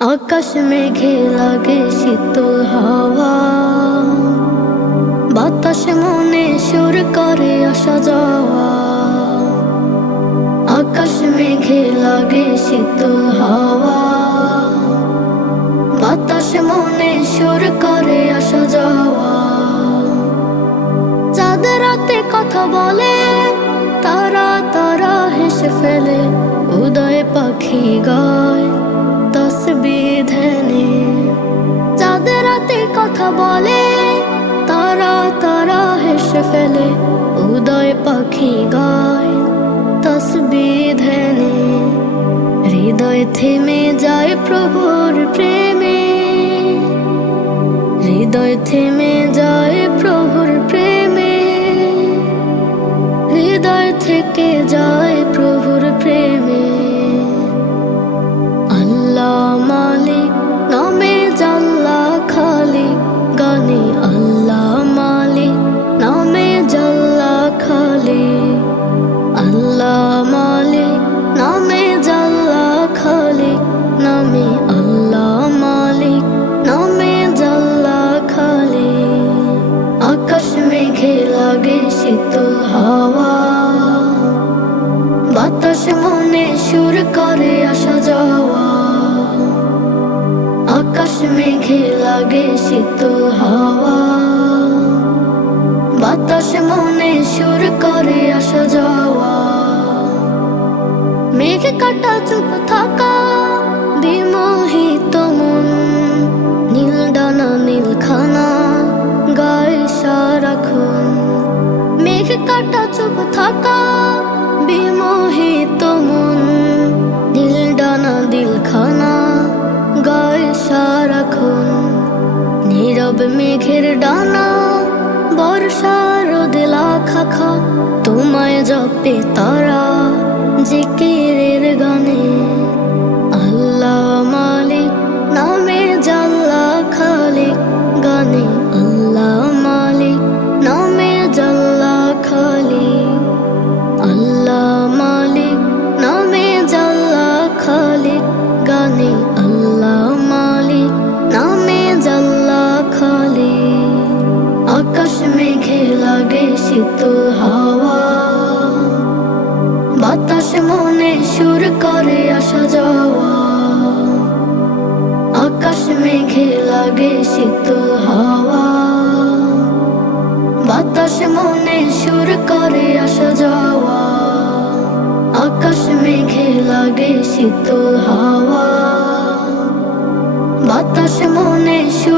আকাশ মেঘে লাগে শীতল হাওয়া। বাতাস মনে সুর করে আসা যাওয়া। আকাশ মেঘে লাগে শীতল হাওয়া। বাতাস মনে সুর করে আসা যাওয়া। চাঁদের রাতে কথা বলে, তারা তারা হেসে ফেলে। উদয় পাখি গায়। ফেলে, উদয় পাখি গায় তসবি ধ্যানে। হৃদয় থেমে যায় প্রভুর প্রেমে। হৃদয় থেমে যায় প্রভুর প্রেমে। হৃদয় থেকে যায় প্রভুর প্রেমে। সুর করে আসা যাওয়া। আকাশ মেঘে লাগে শীতল হাওয়া। বাতাস মনে সুর করে আসা যাওয়া। মেঘ কাটা চুপ থাকা, বিমোহিত মন। নীল ডানা, নীল খানা, গায়ে সারাক্ষণ মেঘ কাটা চুপ থাকা সারাক্ষণ। নীরব মেঘের ডানা বর্ষার দিলা খাখা তোমায় জপে তারা জিকিরের শীতল হাওয়া। বাতাস মনে সুর করে আসা যাওয়া। আকাশ মেঘে লাগে শীতল হাওয়া। বাতাস মনে সুর করে আসা যাওয়া। আকাশ মেঘে লাগে শীতল হাওয়া। বাতাস মনে সুর